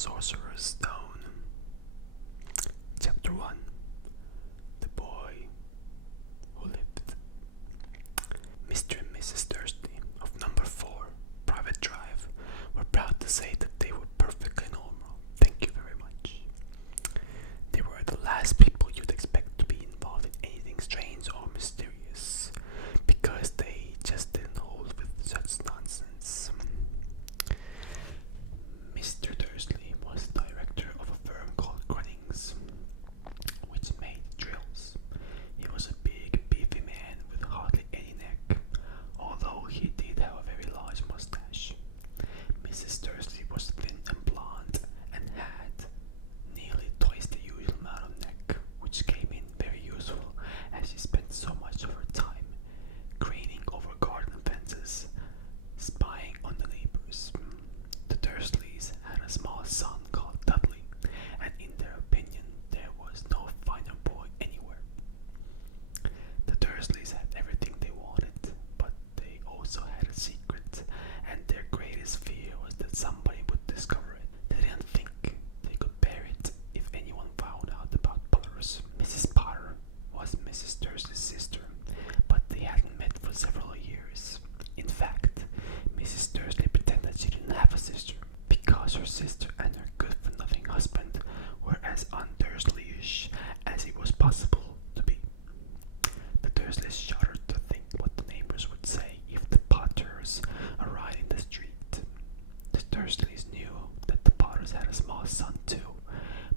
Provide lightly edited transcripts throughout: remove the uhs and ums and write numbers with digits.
Sorcerer's Stone. Chapter 1. The Boy Who Lived. Mr. and Mrs. Dursley of number 4, Private Drive, were proud to say that they were perfectly normal. Thank you very much. They were the last people you'd expect to be involved in anything strange or mysterious, because they just didn't hold with such nonsense. Mr. Dursley was director of a firm called Grunnings, which made drills. He was a big, beefy man with hardly any neck, although he did have a very large mustache. Mrs. Dursley was thin and blonde and had nearly twice the usual amount of neck, which came in very useful as she spent so much of her time craning over garden fences, spying on the neighbors. The Dursleys had a small son called Dudley, and in their opinion there was no finer boy anywhere. The Dursleys had everything they wanted, but they also had a secret, and their greatest fear was that somebody would discover it. They didn't think they could bear it if anyone found out about Potters. Mrs. Potter was Mrs. Dursley's sister, but they hadn't met for several years. In fact, Mrs. Dursley pretended she didn't have a sister, because her sister and her good-for-nothing husband were as un-Dursleyish as it was possible to be. The Dursleys shuddered to think what the neighbors would say if the Potters arrived in the street. The Dursleys knew that the Potters had a small son too,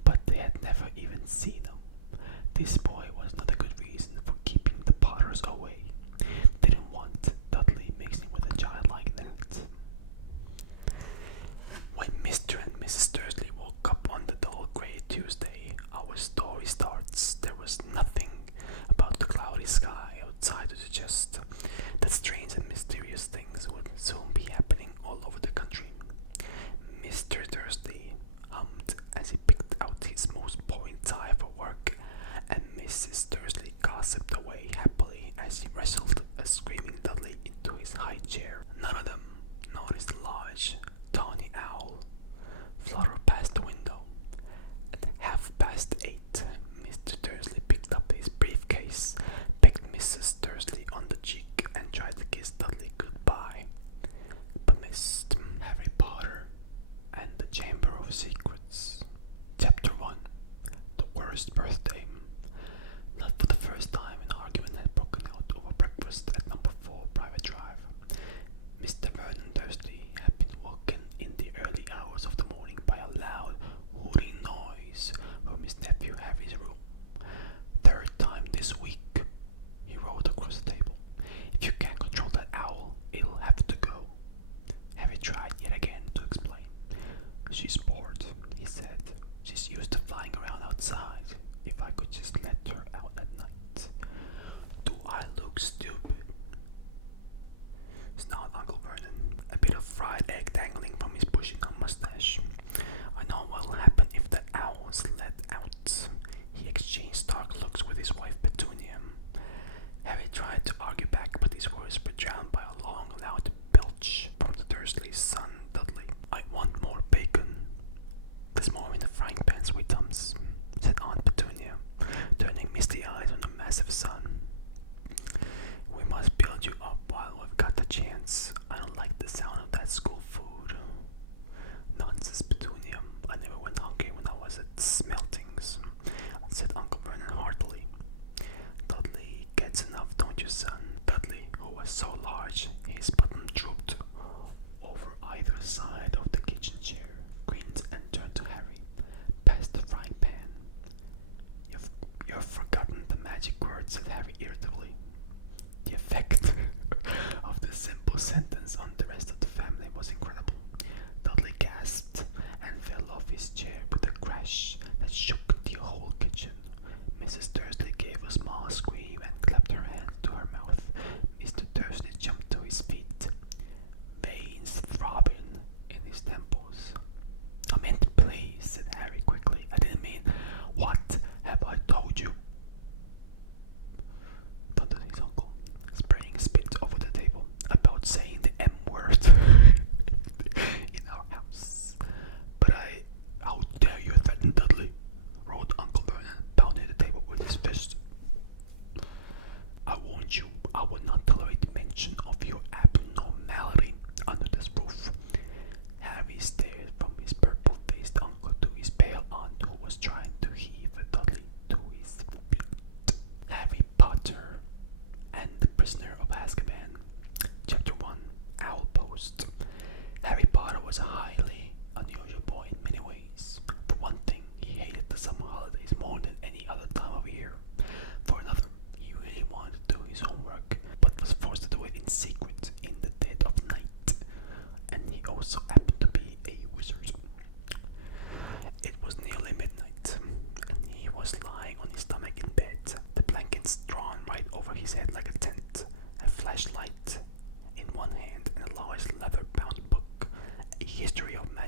but they had never even seen him. This boy was not a good reason for keeping the Potters away. They didn't want Dudley mixing with a child like that. When Mr. and Mrs. Dursley woke up on the dull grey Tuesday, our story starts. There was nothing about the cloudy sky outside to suggest that strange and mysterious things would soon be happening all over the country. Mr. Dursley hummed as he picked out his most boring tie for work, and Mrs. Dursley gossiped away happily as she wrestled a screaming Dudley into his high chair. None of them noticed a large, tawny owl flutter past the window. At 8:30, Mr. Dursley picked up his briefcase, pecked Mrs. Dursley on the cheek, and tried to kiss Dudley goodbye, but missed. Harry Potter and the Chamber of Secrets. Chapter 1. The Worst Birthday. Not for the first time an argument had broken out over breakfast at number 4 Private Drive. Mr. Vernon Dursley had been woken in the early hours of the morning by a loud hooting noise from his nephew Harry's room. Third time this week, he wrote across the table. If you can't control that owl, it'll have to go. Harry tried yet again to explain. She's bored, he said. She's used to flying around outside. If I could just let her out at night. Do I look stupid? Snarled Uncle Vernon, a bit of fried egg dangling from his bushy mustache. I know what'll happen if that owl's let out. He exchanged stark looks with his wife Petunia. Harry tried to argue back, but his words were drowned by a long, loud belch from the Dursley's son, Dudley. I want more bacon. There's more in the frying pan, sweet Tums, said Aunt Petunia, turning misty eyes on the massive son. We must build you up while we've got the chance. I don't like the sound of that school food. Nonsense, Petunia. I never went hungry when I was at Smeltings, said Uncle Vernon heartily. Dudley gets enough, don't you, son?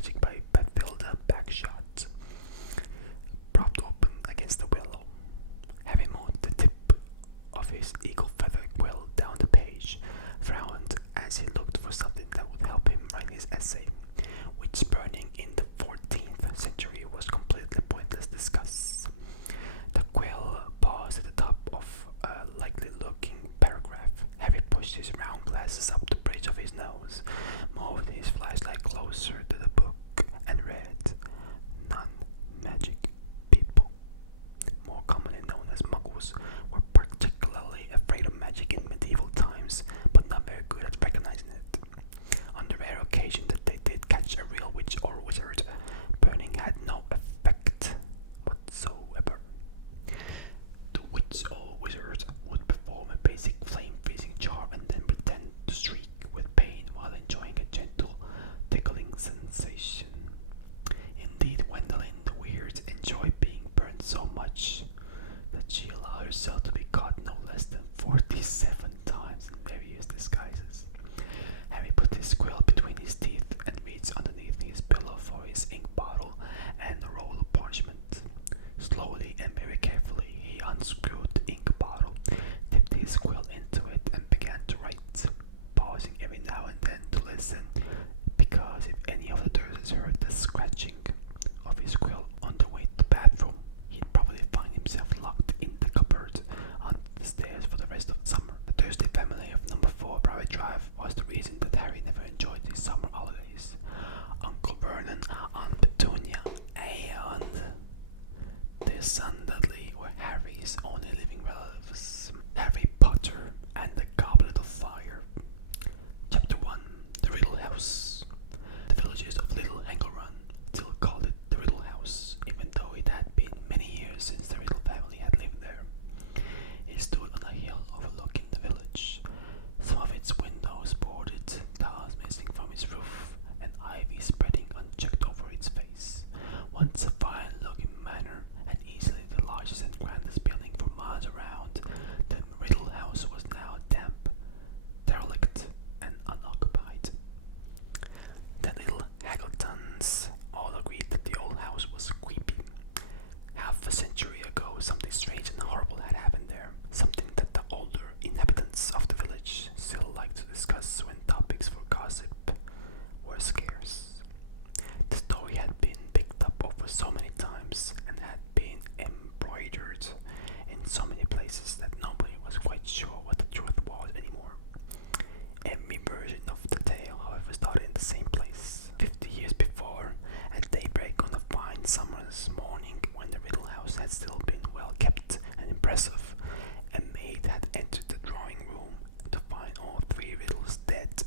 magic by Bathilda Backshot, propped open against the willow. Harry moved the tip of his eagle feather quill down the page, frowned as he looked for something that would help him write his essay, which burning in the 14th century was completely pointless discuss. The quill paused at the top of a likely-looking paragraph. Harry pushed his round glasses up the bridge of his nose, moved his flashlight closer to the book, and read, "Non-magic people, more commonly known as muggles, were particularly afraid of magic in medieval times, but not very good at recognizing it. On the rare occasion that they did catch a real witch or wizard, burning had no effect whatsoever. The witch or wizard would perform a basic flame-freezing charm and then pretend to shriek with pain while enjoying a gentle, tickling sensation. Indeed, Gwendolyn the Weird enjoyed being burned so much that she allowed herself to be caught no less than 47 times in various disguises." Harry put his quill between his teeth and reached underneath his pillow for his ink bottle and a roll of parchment. Slowly and very carefully, he unscrewed the ink bottle, dipped his quill into it, and began to write, pausing every now and then to listen, because if any of the Dursleys heard the scratching of his quill on the way to the bathroom, he'd probably find himself locked in the cupboard on the stairs for the rest of the summer. The Dursley family of number 4 Private Drive was the reason that Harry never enjoyed his summer holidays. Uncle Vernon, Aunt Petunia, and their son Dudley were Harry's only living relatives. Harry Potter and the Goblet of Fire. Chapter 1. The Riddle House. The villagers of Little Engelrun still called it the Riddle House, even though it had been many years since the Riddle family had lived there. It stood on a hill overlooking the village, some of its windows boarded, tiles missing from its roof, and ivy spreading unchecked over its face. Once a fine-looking manor, and easily the largest and grandest building for miles around, the Riddle House was now damp, derelict, and unoccupied. The little Haggletons all agreed that the old house was creepy. Half a century ago, something strange and horrible had happened there, something that the older inhabitants of the village still liked to discuss when topics for gossip were scarce. The story had been picked up over so many times and had been embroidered in so many places that nobody was quite sure what the truth was anymore. Every version of the tale, however, started in the same place. 50 years before, at daybreak on a fine summer's morning, when the Riddle House had still been well kept and impressive, a maid had entered the drawing room to find all 3 riddles dead.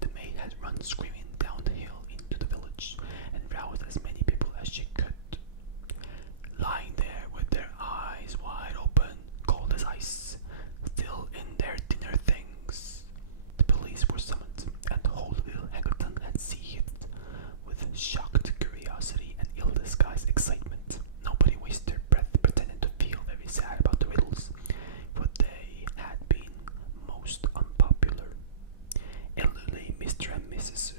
The maid had run screaming down the hill into the village and roused as many people as she could. Lying there with their eyes wide open, cold as ice, still in their dinner things. The police were summoned, and the whole little Haggleton had seethed with shocked curiosity and ill-disguised excitement. Nobody wasted their breath pretending to feel very sad about the riddles, for they had been most unpopular. Elderly Mr. and Mrs.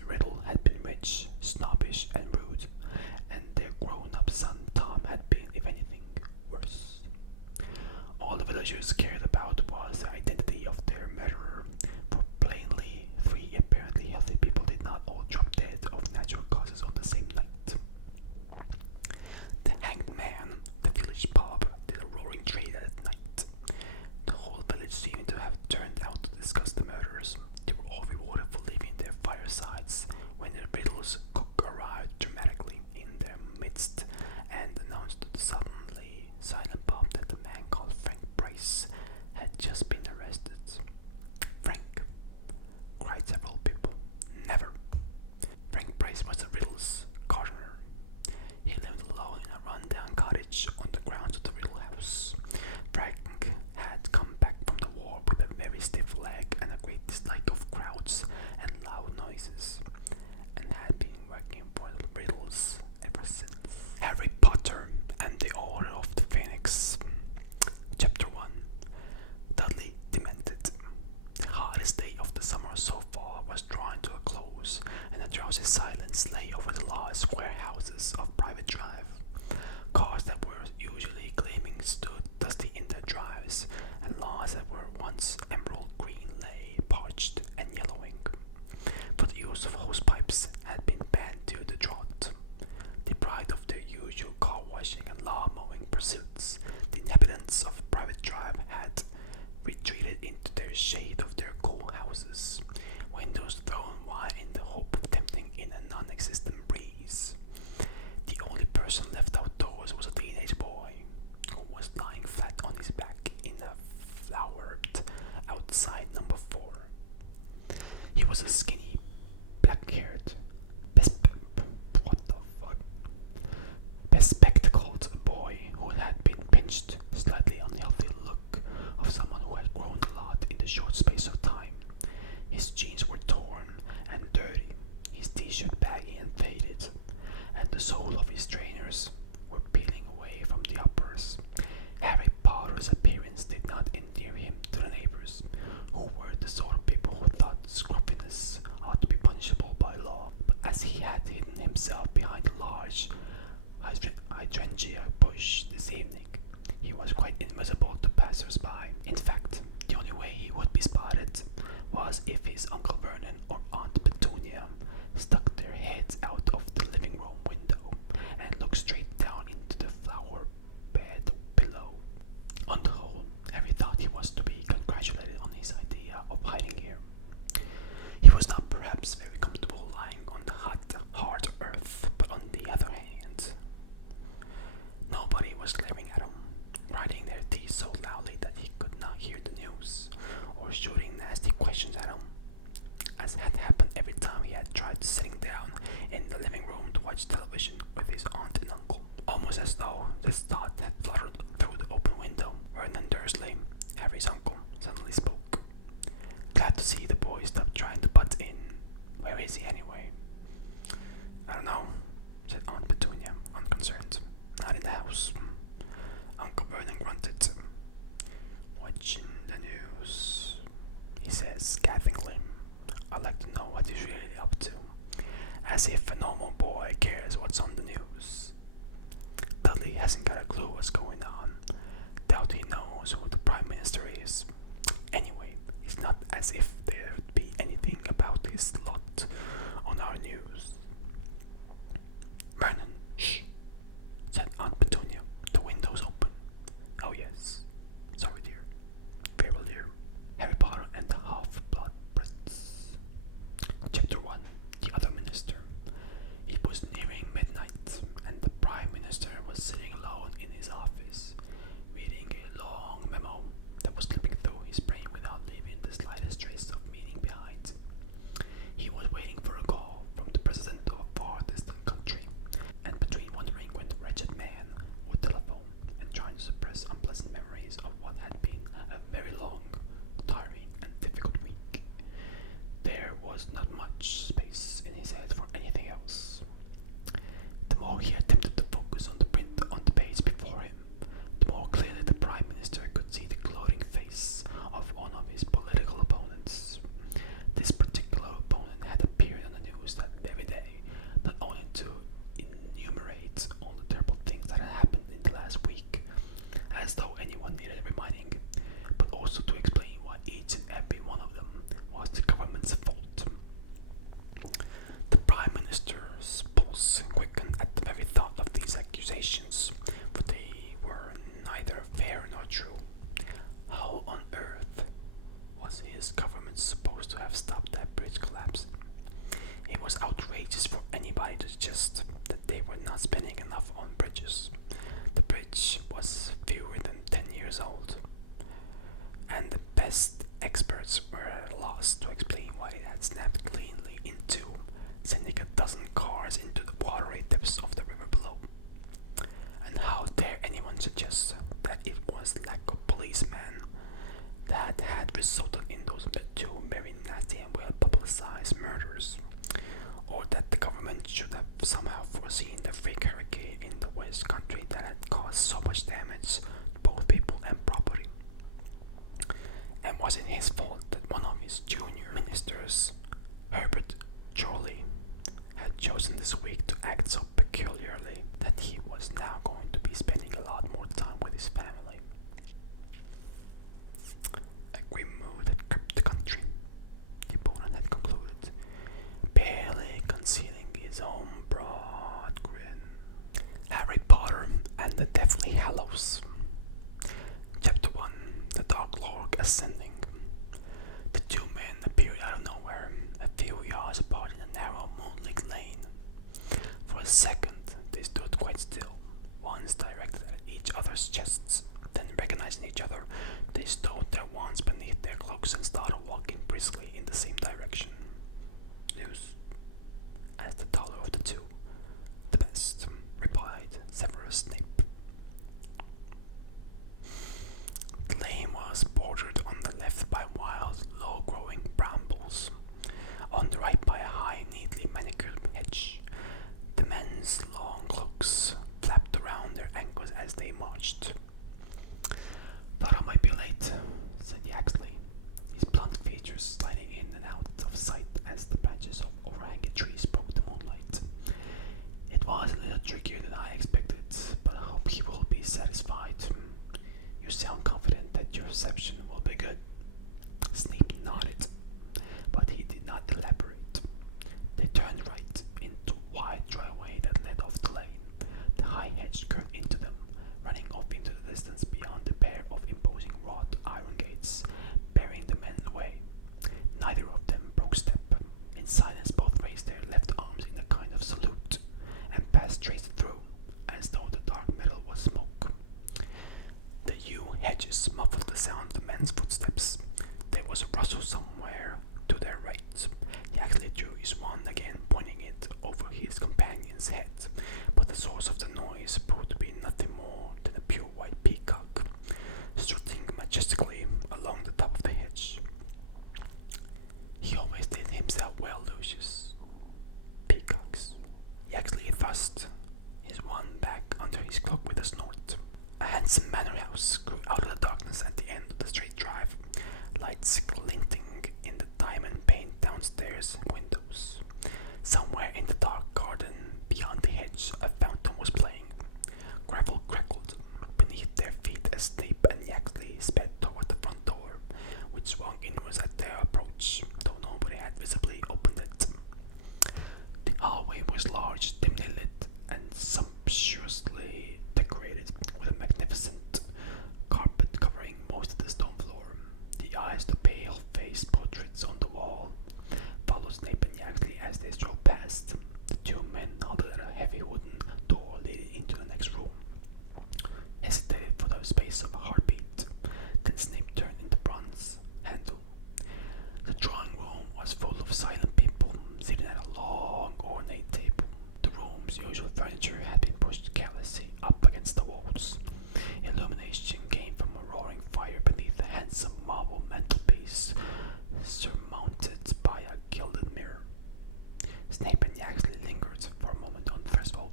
Windows of hosepipes had been banned due to drought. Deprived of their usual car washing and lawn mowing pursuits, the inhabitants of Private Drive had retreated into their shade of their cool houses, windows thrown wide in the hope of tempting in a non-existent breeze. The only person left outdoors was a teenage boy, who was lying flat on his back in a flowered outside number 4. He was a skinny, black-haired, what the fuck? Bespectacled boy who had been pinched, slightly unhealthy look of someone who had grown a lot in the short space of time. His jeans were torn and dirty, his t-shirt baggy and faded, and the sole of his trainers were peeling away from the uppers. Harry Potter's appearance did not endear him to the neighbors, who were the sort of people who thought scruffiness ought to be punishable by law. But as he had hidden himself behind a large hydrangea bush this evening, he was quite invisible to passers-by. In fact, the only way he would be spotted was if his Uncle Vernon or Aunt Petunia stuck their heads out of the living room window and looked straight down into the flower bed below. On the whole, Harry thought he was to be congratulated on his idea of hiding here. He was not perhaps very comfortable lying on the hot, hard earth, but on the other hand, nobody was glaring at him, grinding their teeth so loudly that he could not hear the news, or shooting nasty questions at him, as had happened every time he had tried sitting down in the living room to watch television with his aunt and uncle. Almost as though this thought had fluttered through the open window, Vernon Dursley, Harry's uncle, suddenly spoke. Glad to see the boy stop trying to butt in. Where is he anyway? I don't know, said Aunt Petunia, unconcerned. Not in the house. Uncle Vernon grunted. Watching the news, he said scathingly. I'd like to know what he's really up to. As if a normal boy cares what's on the news. Dudley hasn't got a clue what's going on. Doubt he knows who the Prime Minister is. Anyway, it's not as if there'd be anything about his lot on our news. Vernon, shh, said Aunt Petunia. The window's open. Oh yes. Sorry, dear. Farewell, dear. Harry Potter and the Half-Blood Prince. Chapter 1. The Other Minister. It was nearing midnight, and the Prime Minister was sitting alone in his office, reading a long memo that was slipping through his brain without leaving the slightest trace of meaning behind. He was waiting for a call from the President of a far distant country, and between wondering when the wretched man would telephone and trying to suppress unpleasant memories of what had been a very long, tiring, and difficult week, there was not much space in his head for anything else. The more he attempted to focus on the print on the page before him, the more clearly the Prime Minister could see the gloating face of one of his political opponents. This particular opponent had appeared on the news that very day, not only to enumerate all the terrible things that had happened in the last week, as though anyone needed reminding, but also to explain why each and every one of them was the government's fault. The Prime Minister's pulse quickened at the very thought of these accusations, for they were neither fair nor true. How on earth was his government supposed to have stopped that bridge collapse? It was outrageous for anybody to suggest that they were not spending enough on bridges. The bridge was fewer than 10 years old, and the best experts were at a loss to explain why it had snapped cleanly in two, sending a dozen cars into the watery depths of the river below. And how dare anyone suggest that it was lack of policemen that had resulted in those two very nasty and well-publicized murders, or that the government should have somehow foreseen the freak hurricane in the West Country that had caused so much damage to both people and property. And was it his fault that one of his junior ministers, Herbert Chorley, had chosen this week to act so peculiarly that he was now going to be spending a lot more time with his family? A grim mood had gripped the country, the opponent had concluded. and the Deathly Hallows. Chapter 1. The Dark Lord Ascending. The two men appeared out of nowhere, a few yards apart in a narrow moonlit lane. For a second, they stood quite still, wands directed at each other's chests. Then, recognizing each other, they stowed their wands beneath their cloaks and started walking briskly in the same direction. News? Asked the taller of the two. The best, replied Severus Snape. The lane was bordered on the left by wild, low-growing brambles, on the right by a high, neatly manicured hedge. The men's long cloaks flapped around their ankles as they marched. Thought I might be late, said Yaxley, his blunt features sliding in and out of sight as the branches of overhanging trees broke the moonlight. It was a little trickier than I expected, but I hope he will be satisfied. You sound confident that your reception will be good. Snape nodded, but he did not elaborate. They turned right into a wide driveway that led off the lane. The high hedge curved into them, running off into the distance beyond the pair of imposing wrought iron gates, bearing the men away. Neither of them broke step. In silence, both raised their left arms in a kind of salute, and passed straight through, as though the dark metal was smoke. The yew hedges muffled the sound of the men's footsteps. There was a rustle somewhere to their right. He actually drew his wand again, pointing it over his companion's head, but the source of the noise proved to be nothing more than a pure white peacock, strutting majestically along the top of the hedge. He always did himself well, Lucius. Peacocks. Yaxley thrust his wand back under his cloak with a snort. A handsome manor house grew out of the darkness at the end of the straight drive, lights glinting in the diamond-paned downstairs windows. Somewhere in the dark garden beyond the hedge, a fountain was playing. Gravel crackled beneath their feet as Snape and Yaxley sped toward the front door, which swung inwards at their approach, though nobody had visibly opened it. The hallway was large, dimly lit, and sumptuously decorated with a magnificent carpet covering most of the stone floor. The eyes, the pale-faced portraits on the wall, followed Snape and Yaxley as they strolled past. The two men halted at a heavy wooden door leading into the next room, hesitated for the space of a heartbeat. Then Snape turned in the bronze handle. The drawing room was full of silent people, sitting at a long, ornate table. The room's usual furniture had been pushed carelessly up against the walls. Illumination came from a roaring fire beneath a handsome marble mantelpiece, surmounted by a gilded mirror. Snape and Yaxley lingered for a moment on the threshold,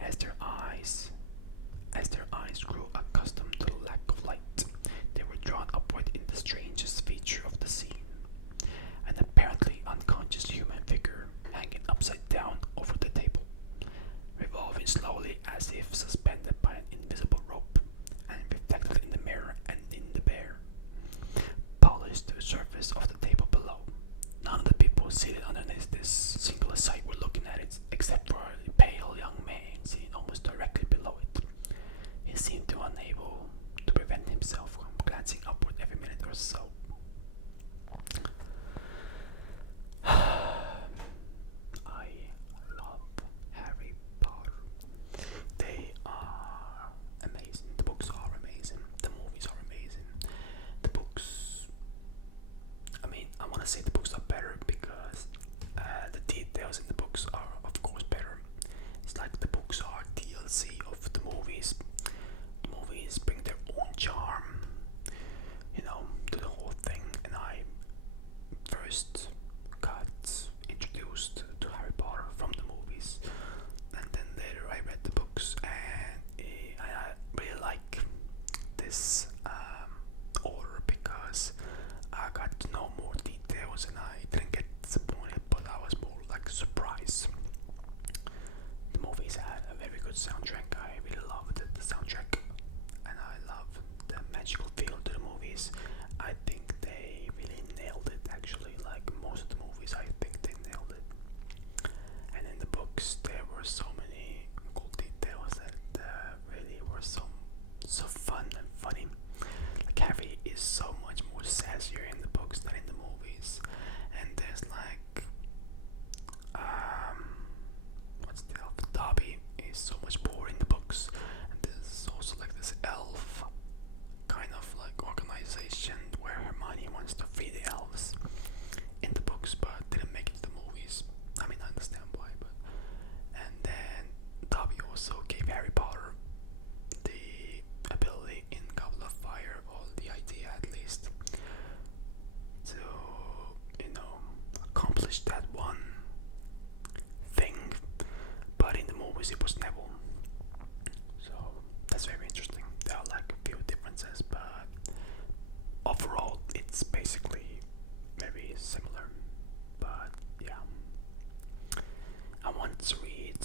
as their eyes grew accustomed to the lack of light. They were drawn upward in the strangest feature of the scene, an apparently unconscious human figure hanging upside down over the table, revolving slowly as if suspended by an invisible rope, and reflected in the mirror and in the bare, polished surface of the table below. None of the people seated underneath this singular sight were looking at it, except for a pale young man sitting almost directly below it. He seemed unable to prevent himself from glancing upward every minute or so. I love Harry Potter. They are amazing. The books are amazing. The movies are amazing. The books, I want to say the books are better because the details in the books are, of course, better. It's like the books are DLC of the movies. The movies bring their own charm, to the whole thing. And I first got introduced to Harry Potter from the movies, and then later I read the books, and I really like this order because I got to know more details and I didn't get disappointed, but I was more like surprised. The movies had a very good soundtrack. I really loved the soundtrack, and I love the magical feel to the movies. I think they really nailed it, actually. Like most of the movies, I think they nailed it. And in the books, there were so many cool details that really always it was Neville. So that's very interesting. There are like a few differences, but overall it's basically very similar. But yeah, I want to read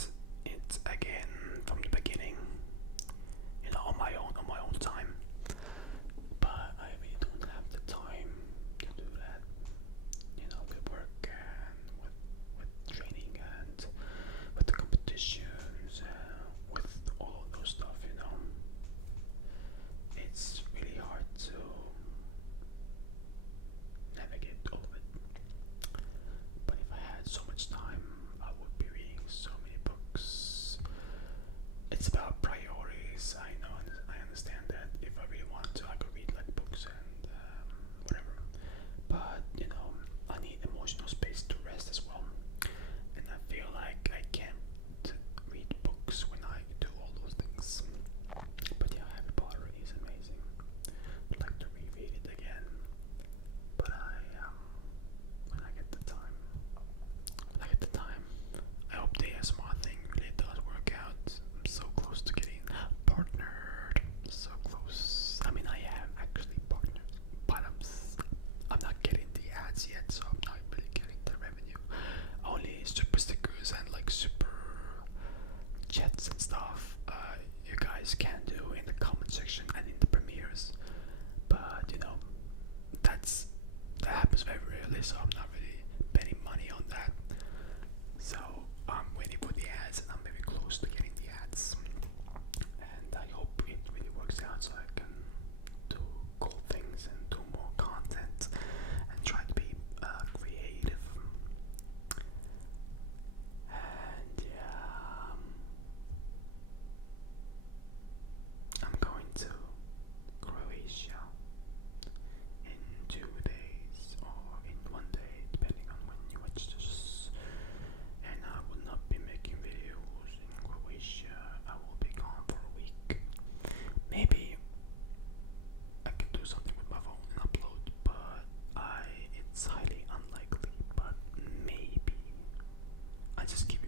it again from the beginning, on my own time. But I really don't have the time to do that. With work and with training and with the competitions, with all of those stuff. It's really hard to navigate all of it. But if I had so much time, I would be reading so many books. It's about priorities. I know, I understand that. If I really wanted to, I could read like books and whatever. But I need emotional space to rest as well. And I feel like I can't read books when I do all those things. But yeah, Harry Potter is amazing. I'd like to reread it again. But when I get the time, I hope the ASMR thing really does work out. I'm so close to getting partnered. So close. I mean, I am actually partnered, but I'm not getting the ads yet, so I'm not really getting the revenue. Only super stickers and like super chats and stuff. You guys can do in the comment section and in the premieres. But that happens very rarely, so I'm not really betting money on that. So I'm waiting for the ads, and I'm very close to getting the ads. And I hope it really works out, so I can do cool things and do more content and try to be creative. And yeah, I'm going to Croatia in 2 days or in 1 day, depending on when you watch this. And I will not be making videos in Croatia. I will be gone for a week. Maybe I can do something with my phone and upload, but it's highly unlikely. But maybe I just keep